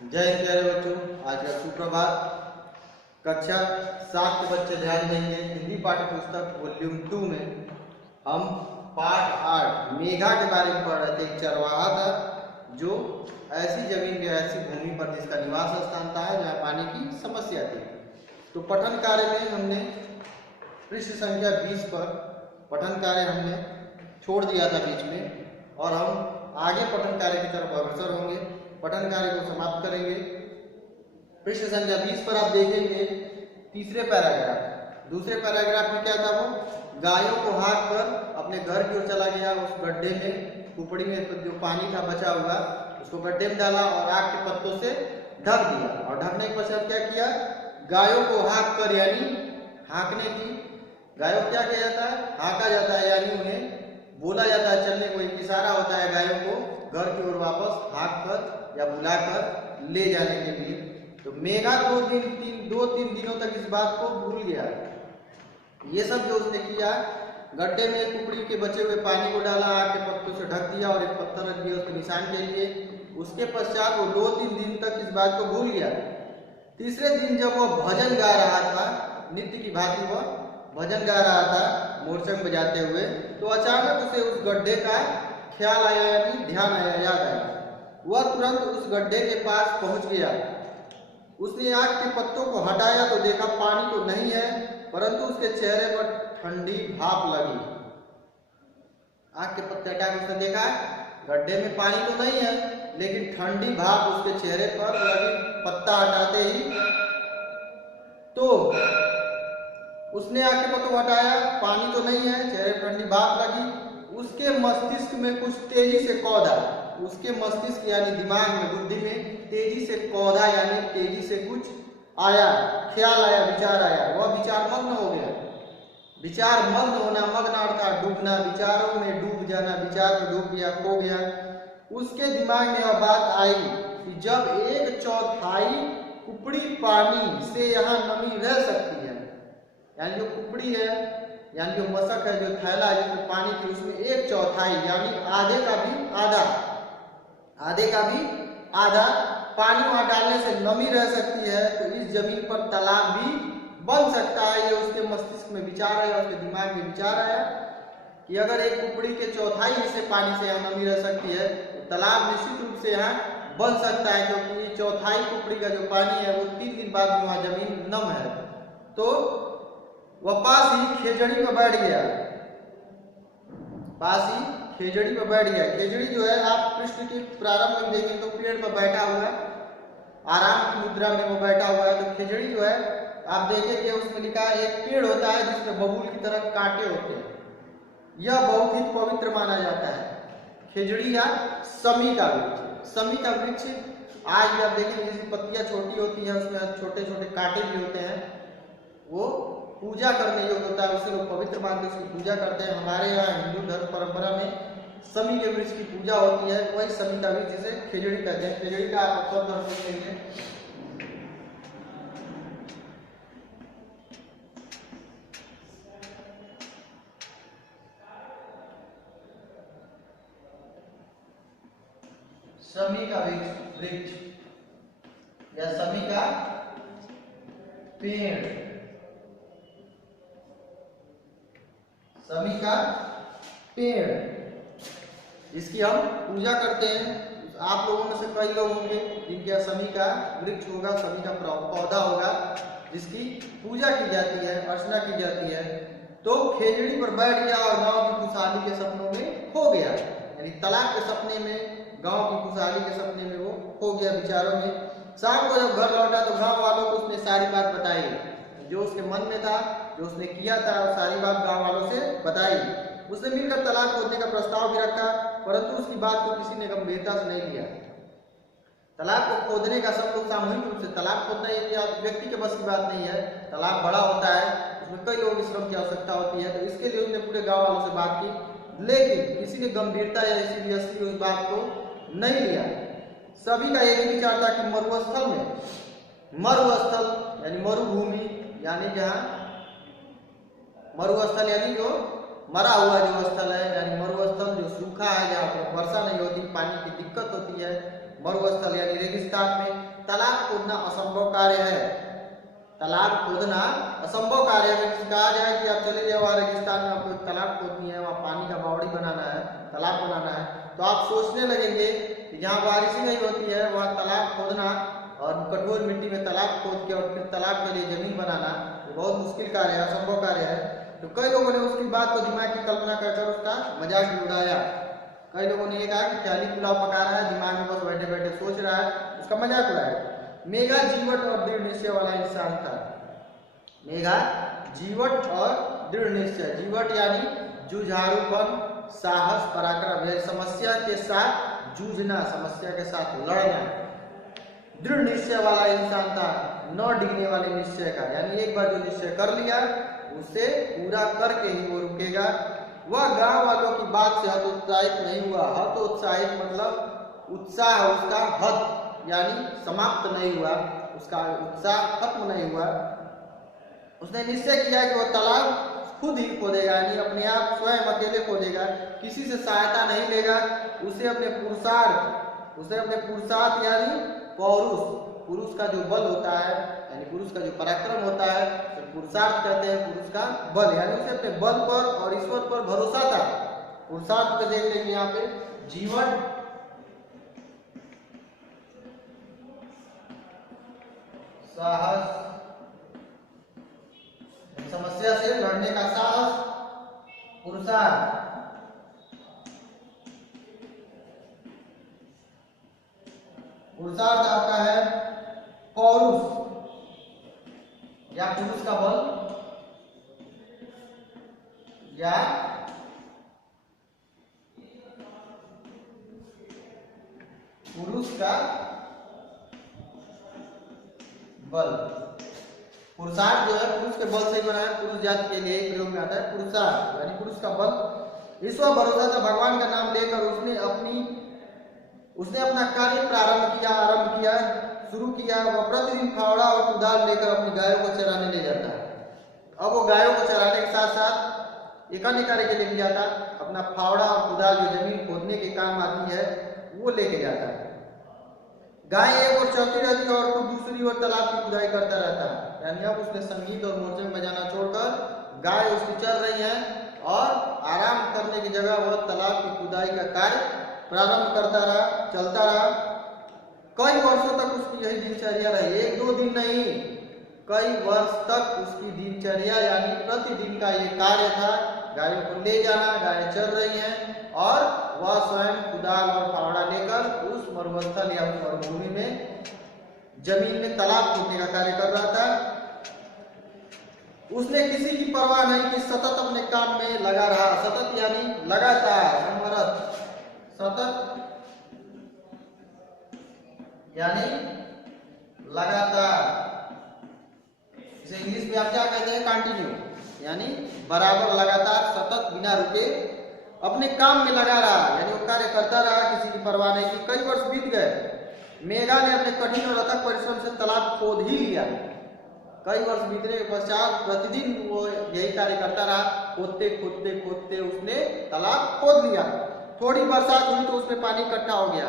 जय हिंद प्यारे बच्चों। आज का सुप्रभात। कक्षा 7 के बच्चे ध्यान देंगे। हिंदी पाठ्य पुस्तक वॉल्यूम 2 में हम पाठ 8 मेघा के बारे में पढ़ रहे थे। एक चरवाहा था जो ऐसी जमीन या ऐसी भूमि पर जिसका निवास स्थान था जहाँ पानी की समस्या थी। तो पठन कार्य में हमने पृष्ठ संख्या 20 पर पठन कार्य हमने छोड़ दिया था बीच में, और हम आगे पठन कार्य की तरफ अग्रसर होंगे। पठन कार्य को समाप्त करेंगे। पृष्ठ संख्या 20 पर आप देखेंगे तीसरे पैराग्राफ। दूसरे पैराग्राफ में क्या था, वो गायों को हाँक कर अपने घर की ओर चला गया। उस गड्ढे में कुपड़ी में जो पानी था बचा हुआ उसको गड्ढे में डाला और आग के पत्तों से ढक दिया। और ढकने के पश्चात क्या किया, गायों को हाँक कर, यानी हाँकने की, गायों को क्या किया जाता है, हाँका जाता है, यानी उन्हें बोला जाता है। चलने को एक इशारा होता है गायों को घर की ओर वापस हाँक कर या बुलाकर ले जाने के लिए। तो मेघा 2-3 दिनों तक इस बात को भूल गया। ये सब जो उसने किया, गड्ढे में कुपड़ी के बचे हुए पानी को डाला, आग के पत्तों से ढक दिया और एक पत्थर रख दिया उसके निशान के लिए। उसके पश्चात वो 2-3 दिन तक इस बात को भूल गया। तीसरे दिन जब वह भजन गा रहा था, नित्य की भांति वह भजन गा रहा था मोरचंग बजाते हुए, तो अचानक उसे उस गड्ढे का ख्याल आया, यानी ध्यान आया, याद आया। वह तुरंत उस गड्ढे के पास पहुंच गया। उसने आग के पत्तों को हटाया तो देखा पानी तो नहीं है, परंतु उसके चेहरे पर ठंडी भाप लगी। आग के पत्ते हटा के उसने देखा गड्ढे में पानी तो नहीं है, लेकिन ठंडी भाप उसके चेहरे पर लगी। पत्ता हटाते ही तो उसने आग के पत्तों को हटाया, पानी तो नहीं है, चेहरे पर ठंडी भाप लगी। उसके मस्तिष्क में कुछ तेजी से कौधा, उसके मस्तिष्क यानी दिमाग में, बुद्धि में तेजी से कौधा यानी तेजी से कुछ आया, ख्याल आया, विचार आया। वह विचार मग्न हो गया। विचार मग्न होना, मग्न अर्थात डूबना, विचारों में डूब जाना, विचार में डूब गया, खो गया। उसके दिमाग में यह बात आई कि जब 1/4 कुपड़ी पानी से यहाँ नमी रह सकती है, यानी जो कुपड़ी है, यानी जो मशक है, जो थैला है जिसमें पानी थी, उसमें 1/4 यानी आधे का भी आधा पानी वहां डालने से नमी रह सकती है, तो इस जमीन पर तालाब भी बन सकता है। ये उसके मस्तिष्क में विचार आया, उसके दिमाग में विचार आया कि अगर एक कुपड़ी के 1/4 हिस्से पानी से यहाँ नमी रह सकती है, तो तालाब निश्चित रूप से यहाँ बन सकता है, क्योंकि ये 1/4 कुपड़ी का जो पानी है वो 3 दिन बाद भी वहां जमीन नम है। तो वह पास ही खेजड़ी पर बैठ गया। खेजड़ी जो है, आप पृष्ठ के प्रारंभ में देखें तो पेड़ पर बैठा हुआ है, आराम की मुद्रा में वो बैठा हुआ है। तो खेजड़ी जो है, आप देखेंगे उसमें लिखा है, एक पेड़ होता है जिसमें बबूल की तरह कांटे होते हैं। यह बहुत ही पवित्र माना जाता है। खेजड़ी या समी का वृक्ष आज भी आप देखेंगे जिसकी पत्तियां छोटी होती हैं, उसमें छोटे छोटे कांटे भी होते हैं। वो पूजा करने योग्य होता है, उसे लोग पवित्र मानते हैं, उसकी पूजा करते हैं। हमारे यहाँ हिंदू धर्म परंपरा में समी के वृक्ष की पूजा होती है, वही समी का वृक्ष जिसे खेजड़ी कहते हैं। खेजड़ी का आप शब्द अर्थ देखेंगे, समी का वृक्ष या समी का पेड़, समी का पेड़ जिसकी हम पूजा करते हैं। आप लोगों में से कई लोग होंगे जिनके यहाँ समी का वृक्ष होगा, समी का पौधा होगा, जिसकी पूजा की जाती है, अर्चना की जाती है। तो खेजड़ी पर बैठ गया और गांव की खुशहाली के सपनों में खो गया, यानी तलाक के सपने में, गांव की खुशहाली के सपने में वो खो गया, विचारों में। शाम को जब घर लौटा तो गांव वालों को उसने सारी बात बताई, जो उसके मन में था, जो उसने किया था, और सारी बात गांव वालों से बताई। उसने मिलकर तलाक खोदने का प्रस्ताव भी रखा, परंतु उसकी बात को किसी ने गंभीरता से नहीं लिया। तलाक को खोदने का सब लोग सामूहिक रूप से, तलाक खोदना एक व्यक्ति के बस की बात नहीं है, तलाक बड़ा होता है, उसमें कई लोगों की श्रम की आवश्यकता होती है। तो इसके लिए उसने पूरे गाँव वालों से बात की, लेकिन किसी ने गंभीरता या सीरियसली उस बात को नहीं लिया। सभी का एक ही विचार था कि मरुस्थल यानी मरुभूमि, यानी जहाँ मरुस्थल यानी जो मरा हुआ जो स्थल है, यानी मरुस्थल जो सूखा है, जहाँ पर वर्षा नहीं होती, पानी की दिक्कत होती है, मरुस्थल यानी रेगिस्तान में तालाब खोदना असंभव कार्य है। तालाब खोदना असंभव कार्य है। कहा जाए कि आप चले जाओ वहाँ रेगिस्तान में, आपको एक तालाब खोदनी है, वहाँ पानी का बावड़ी बनाना है, तालाब बनाना है, तो आप सोचने लगेंगे कि जहाँ बारिश ही नहीं होती है वहाँ तालाब खोदना और कठोर मिट्टी में तालाब खोद के और फिर तालाब के लिए जमीन बनाना बहुत मुश्किल कार्य है, असंभव कार्य है। तो कई लोगों ने उसकी बात को दिमाग की कल्पना कर उसका मजाक भी उड़ाया। कई लोगों ने ये कहा कि ख्याली पुलाव पका रहा है, दिमाग में बस बैठे बैठे सोच रहा है, उसका मजाक उड़ाया। मेघा जीवट और दृढ़ निश्चय वाला इंसान था। मेघा जीवट और दृढ़ निश्चय, जीवट यानी जुझारूपन, साहस, पराक्रम, समस्या के साथ जूझना, समस्या के साथ लड़ना। दृढ़ निश्चय वाला इंसान था, न डिगने वाले निश्चय का, यानी एक बार जो निश्चय कर लिया उसे पूरा करके ही वो रुकेगा। वह गांव वालों की बात से हतोत्साहित नहीं हुआ। हतोत्साहित मतलब उत्साह उसका हद यानी समाप्त नहीं हुआ, उसका उत्साह खत्म नहीं हुआ। उसने निश्चय किया कि वो तालाब खुद ही खोदेगा, यानी अपने आप स्वयं अकेले खोदेगा, किसी से सहायता नहीं लेगा। उसे अपने पुरुषार्थ यानी पौरुष, पुरुष का जो बल होता है यानी पुरुष का जो पराक्रम होता है तो पुरुषार्थ कहते हैं, पुरुष का बल, यानी उसे अपने बल पर और ईश्वर पर भरोसा था। पुरुषार्थ पे देख लेंगे यहाँ पे जीवन, साहस, समस्या से लड़ने का साहस, पुरुषार्थ, पुरुषार्थ आपका है पौरुष या पुरुष का बल या पुरुष का बल। पुरुषार्थ जो है पुरुष के बल से ही बना है, पुरुष जाति के लिए प्रयोग में आता है पुरुषार्थ यानी पुरुष का बल। ईश्वर भरोसा था, भगवान का नाम लेकर उसने अपना कार्य आरंभ किया, शुरू किया। वह प्रतिदिन फावड़ा और कुदाल लेकर अपनी गायों को चराने ले जाता है। अब वो गायों को चराने के साथ साथ एक अन्य कार्य के लिए भी जाता, अपना फावड़ा और कुदाल जो जमीन खोदने के काम आती है वो लेके जाता है। गाय एक ओर चलती रहती है और दूसरी ओर तालाब की खुदाई करता रहता है, यानी अब उसने संगीत और मोर्चे में बजाना छोड़कर गाय उसकी चल रही है और आराम करने की जगह वह तालाब की खुदाई का कार्य प्रारंभ करता रहा, चलता रहा। कई वर्षों तक उसकी यही दिनचर्या रही, एक दो दिन नहीं, कई वर्ष तक उसकी दिनचर्या यानी प्रतिदिन का ये कार्य था। गायों को ले जाना, गायें चल रही हैं और वह स्वयं कुदाल और फावड़ा लेकर उस मरुस्थल या उस मरुभूमि में जमीन में तालाब खोदने का कार्य कर रहा था। उसने किसी की परवाह नहीं की, सतत अपने काम में लगा रहा। सतत यानी लगातार, अनवरत, सतत यानी लगातार। इसे इंग्लिश में आप क्या कहते हैं? कंटिन्यू, यानी बराबर, लगातार, सतत, बिना रुके अपने काम में लगा रहा, यानी वो कार्य करता रहा, किसी की परवाह नहीं की। कई वर्ष बीत गए। मेघा ने अपने कठिन और अथक परिश्रम से तालाब खोद ही लिया। कई वर्ष बीतने के पश्चात प्रतिदिन वो यही कार्य करता रहा, खोदते खोदते खोदते उसने तालाब खोद लिया। थोड़ी बरसात हुई तो उसमें पानी इकट्ठा हो गया।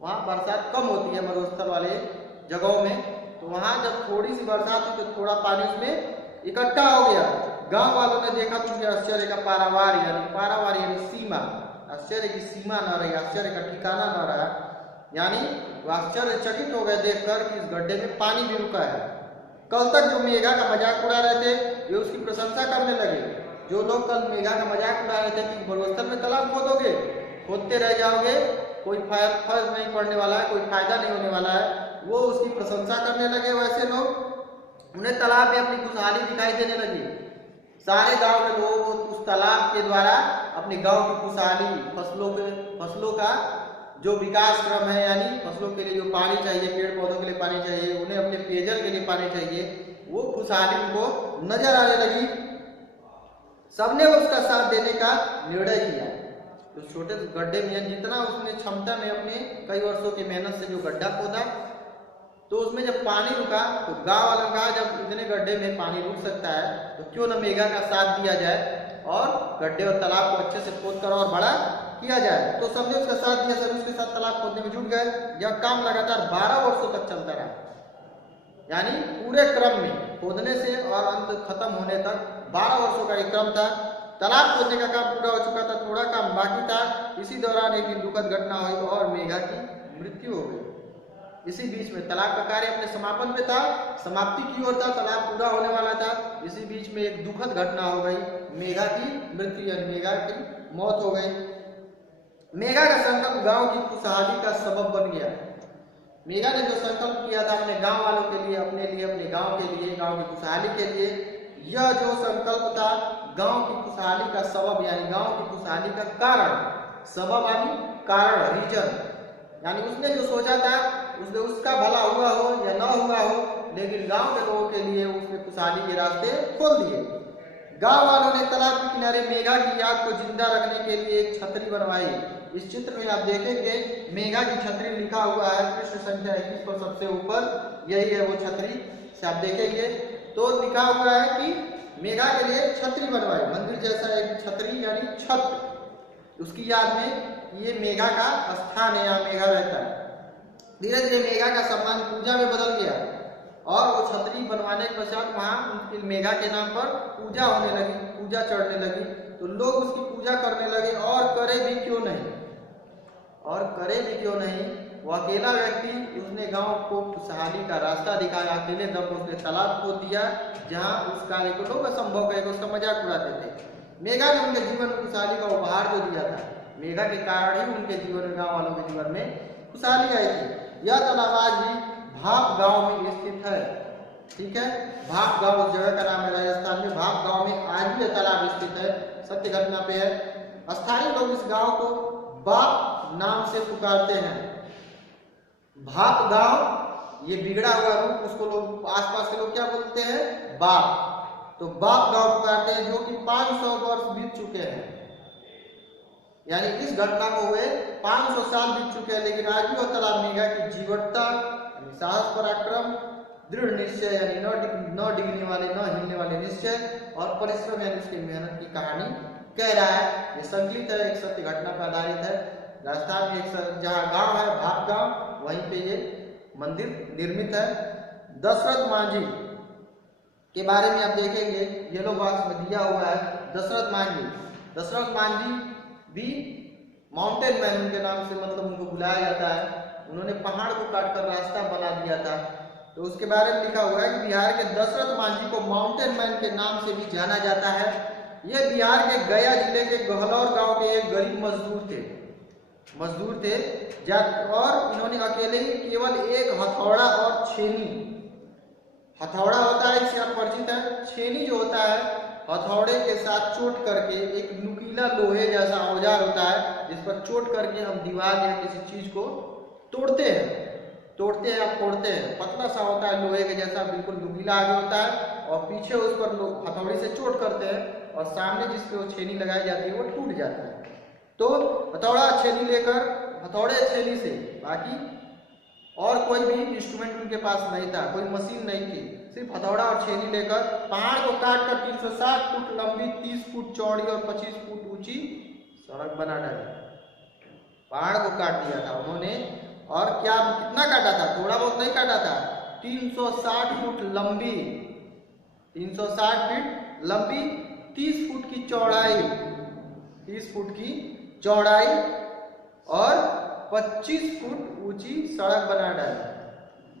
वहाँ बरसात कम होती है मरुस्थल वाले जगहों में, तो वहाँ जब थोड़ी सी बरसात हुई तो थोड़ा पानी उसमें इकट्ठा हो गया। गांव वालों ने देखा तो आश्चर्य का पारावार यानी सीमा, आश्चर्य की सीमा न रही, आश्चर्य का ठिकाना न रहा, यानी वो आश्चर्यचकित हो गए देखकर कि इस गड्ढे में पानी भी रुका है। कल तक जो मेघा का मजाक उड़ा रहे थे वे उसकी प्रशंसा करने लगे। जो लोग कल मेघा का मजाक उड़ा रहे थे कि मरुस्थल में तालाब खोदोगे, खोदते रह जाओगे, कोई फर्क नहीं पड़ने वाला है, कोई फायदा नहीं होने वाला है, वो उसकी प्रशंसा करने लगे। वैसे लोग, उन्हें तालाब में अपनी खुशहाली दिखाई देने लगी। सारे गांव के लोग उस तालाब के द्वारा अपने गांव की खुशहाली, फसलों का जो विकास क्रम है, यानी फसलों के लिए जो पानी चाहिए, पेड़ पौधों के लिए पानी चाहिए, उन्हें अपने पेयजल के लिए पानी चाहिए, वो खुशहाली उनको नजर आने लगी। सबने उसका साथ देने का निर्णय किया। तो छोटे गड्ढे में जितना उसने क्षमता में अपने कई वर्षों की मेहनत से जो गड्ढा खोदा, तो उसमें जब पानी रुका तो गांव वालों ने कहा जब इतने गड्ढे में पानी रुक सकता है तो क्यों न मेघा का साथ दिया जाए और गड्ढे और तालाब को अच्छे से खोद कर और बड़ा किया जाए। तो सबने उसका साथ दिया, सब उसके साथ तालाब खोदने में जुट गए। यह काम लगातार 12 वर्षों तक चलता रहा, यानी पूरे क्रम में खोदने से और अंत खत्म होने तक 12 वर्षों का एक क्रम था। तालाब खोदने का काम पूरा हो चुका था, थोड़ा काम बाकी था। इसी दौरान एक दिन दुखद घटना हुई और मेघा की मृत्यु हो गई। इसी बीच में तालाब का कार्य अपने समापन पे था, समाप्ति की ओर था, तालाब पूरा होने वाला था। इसी बीच में एक दुखद घटना हो गई, मेघा की मृत्यु यानी मेघा की मौत हो गई। मेघा का संकल्प गांव की खुशहाली का सबब बन गया। मेघा ने जो संकल्प किया था अपने गांव वालों के लिए, अपने लिए, अपने गांव के लिए, गांव की खुशहाली के लिए, यह जो संकल्प था गांव की खुशहाली का सबब यानी गांव की खुशहाली का कारण, सबब यानी कारण, रीजन, यानी उसने जो सोचा था उसने उसका भला हुआ हो या ना हुआ हो, लेकिन गांव के लोगों के लिए उसने खुशहाली के रास्ते खोल दिए। गांव वालों ने तालाब के किनारे मेघा की याद को जिंदा रखने के लिए एक छतरी बनवाई। इस चित्र में आप देखेंगे मेघा की छतरी लिखा हुआ है पृष्ठ संख्या 21 पर सबसे ऊपर, यही है वो छतरी से आप देखेंगे तो लिखा हुआ है कि मेघा के लिए छतरी बनवाई, मंदिर जैसा एक छतरी यानी छत, उसकी याद में ये मेघा का स्थान है, यहाँ मेघा रहता है। धीरे धीरे मेघा का सम्मान पूजा में बदल गया और वो छतरी बनवाने के पश्चात वहां मेघा के नाम पर पूजा होने लगी, पूजा चढ़ने लगी, तो लोग उसकी पूजा करने लगे। और करे भी क्यों नहीं, और करे भी क्यों नहीं, वो अकेला व्यक्ति उसने गांव को खुशहाली का रास्ता दिखाया, अकेले दम उसने तालाब खोद दिया जहां उस कार्य को लोग असंभव कह के उसका मजाक उड़ाते थे। मेघा ने उनके जीवन में खुशहाली का उपहार जो दिया था, मेघा के कारण ही उनके जीवन में, गांव वालों के जीवन में खुशहाली आई थी। यह तालाब आज भी भाप गांव में स्थित है, ठीक है, भाप गांव उस जगह का नाम है राजस्थान में, भाप गांव में आज भी तालाब स्थित है, सत्य घटना पे है। स्थानीय लोग इस गांव को बाप नाम से पुकारते हैं। भाप गांव, ये बिगड़ा हुआ रूप, उसको लोग आसपास के लोग क्या बोलते हैं, बाप, तो बाप गांव पुकारते हैं, जो कि 500 वर्ष बीत चुके हैं, यानी इस घटना को हुए 500 साल बीत चुके हैं, लेकिन आज भी वो तालाब मेघा की जीवटता, साहस, पराक्रम, दृढ़ निश्चय यानी न डिगने वाले, न हिलने वाले निश्चय और परिश्रम यानी उसकी मेहनत की कहानी कह रहा है। ये संकलित है, एक सत्य घटना पर आधारित है। राजस्थान में एक जहाँ गांव है भाप गांव, वहीं पे ये मंदिर निर्मित है। दशरथ मांझी के बारे में आप देखेंगे, येलो बॉक्स में दिया हुआ है दशरथ मांझी। दशरथ मांझी भी माउंटेन मैन उनके नाम से मतलब उनको बुलाया जाता है। उन्होंने पहाड़ को काटकर रास्ता बना दिया था, तो उसके बारे में लिखा हुआ है कि बिहार के दशरथ मांझी को माउंटेन मैन के नाम से भी जाना जाता है। ये बिहार के गया जिले के गहलौर गांव के एक गरीब मजदूर थे और इन्होंने अकेले ही केवल एक हथौड़ा और छेनी, हथौड़ा होता है इससे आप परिचित है, छेनी जो होता है हथौड़े के साथ चोट करके, एक नुकीला लोहे जैसा औजार होता है जिस पर चोट करके हम दीवार या किसी चीज को तोड़ते हैं या फोड़ते हैं। पतला सा होता है लोहे के जैसा, बिल्कुल नुकीला आगे होता है और पीछे उस पर लोग हथौड़ी से चोट करते हैं और सामने जिस पे वो छेनी लगाई जाती है वो टूट जाता है। तो हथौड़ा छेनी लेकर, हथौड़े छेनी से, बाकी और कोई भी इंस्ट्रूमेंट उनके पास नहीं था, कोई मशीन नहीं थी, सिर्फ हथौड़ा और छेनी लेकर पहाड़ को काटकर 360 फुट लंबी, 30 फुट चौड़ी और 25 फुट ऊंची सड़क बना डाली। पहाड़ को काट दिया था उन्होंने, और क्या कितना काटा था, थोड़ा बहुत नहीं काटा था, 360 फुट लंबी, 360 फीट लंबी, 30 फुट की चौड़ाई, 30 फुट की चौड़ाई और 25 फुट ऊंची सड़क बना डाली।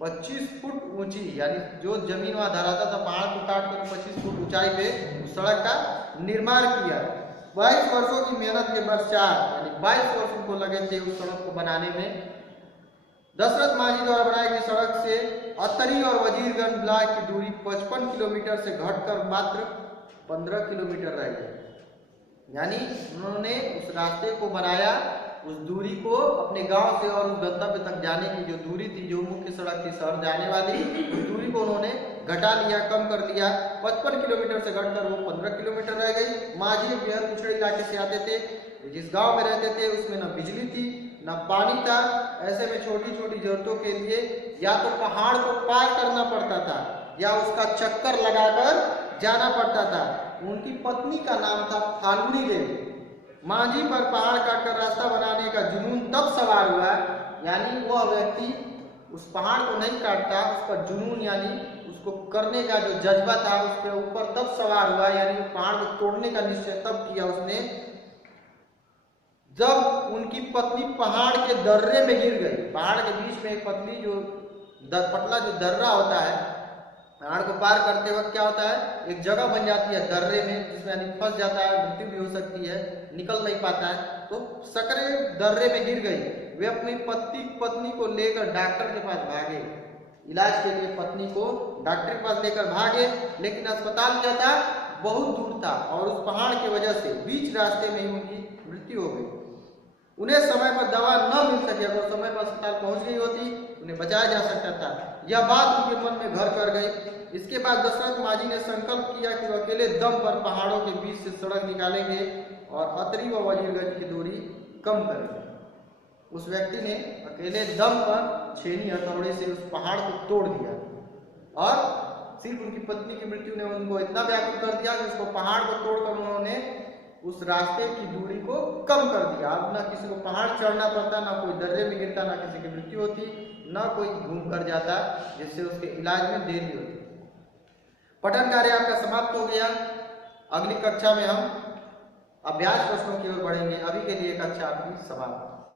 25 फुट ऊंची, यानी जो जमीन वहां धराता था पहाड़ को काट कर 25 फुट ऊंचाई पे उस सड़क का निर्माण किया। 22 वर्षों की मेहनत के पश्चात, यानी 22 वर्ष उनको लगे थे उस सड़क को बनाने में। दशरथ मांझी द्वारा बनाई गई सड़क से अतरी और वजीरगंज ब्लॉक की दूरी 55 किलोमीटर से घटकर मात्र 15 किलोमीटर रह गई। यानी उन्होंने उस रास्ते को बनाया, उस दूरी को अपने गांव से और उस गंतव्य तक जाने की जो दूरी थी, जो मुख्य सड़क थी शहर जाने वाली, उस दूरी को उन्होंने घटा लिया, कम कर लिया। 55 किलोमीटर से घटकर वो 15 किलोमीटर रह गई। मांझी बेहद पिछड़े इलाके से आते थे, जिस गांव में रहते थे उसमें न बिजली थी न पानी था। ऐसे में छोटी छोटी जरूरतों के लिए या तो पहाड़ को पार करना पड़ता था या उसका चक्कर लगाकर जाना पड़ता था। उनकी पत्नी का नाम था फाल्गुनी देवी, मांझी पर पहाड़ काटकर रास्ता बनाने का जुनून तब सवार हुआ, यानी वह व्यक्ति उस पहाड़ को नहीं काटता, उसका जुनून यानी उसको करने का जो जज्बा था उसके ऊपर तब सवार हुआ, यानी पहाड़ को तोड़ने का निश्चय तब किया उसने जब उनकी पत्नी पहाड़ के दर्रे में गिर गई। पहाड़ के बीच में एक पतली जो पतला जो दर्रा होता है, पहाड़ को पार करते वक्त क्या होता है, एक जगह बन जाती है दर्रे में, जिसमें आदमी फंस जाता है, मृत्यु भी हो सकती है, निकल नहीं पाता है। तो सकरे दर्रे में गिर गई। वे अपनी पत्नी को लेकर डॉक्टर के पास भागे, इलाज के लिए पत्नी को डॉक्टर के पास लेकर भागे, लेकिन अस्पताल क्या था, बहुत दूर था, और उस पहाड़ की वजह से बीच रास्ते में ही उनकी मृत्यु हो गई। उन्हें समय पर दवा न मिल सके, अगर समय पर अस्पताल पहुंच गई होती उन्हें बचाया जा सकता था। यह बात उनके मन में घर कर गई। इसके बाद दशरथ मांझी ने संकल्प किया कि वह अकेले दम पर पहाड़ों के बीच से सड़क निकालेंगे और अतरी व वजीरगंज की दूरी कम करेंगे। उस व्यक्ति ने अकेले दम पर छेनी हथौड़े से उस पहाड़ को तोड़ दिया, और सिर्फ उनकी पत्नी की मृत्यु ने उनको इतना व्याकुल कर दिया कि उसको पहाड़ को तोड़कर उन्होंने उस रास्ते की दूरी को कम कर दिया। अब ना किसी को पहाड़ चढ़ना पड़ता, ना कोई दर्रे में गिरता, ना किसी की मृत्यु होती, ना कोई घूम कर जाता, जिससे उसके इलाज में देरी होती। पठन कार्य आपका समाप्त हो गया। अगली कक्षा में हम अभ्यास प्रश्नों की ओर बढ़ेंगे। अभी के लिए कक्षा आपकी समाप्त।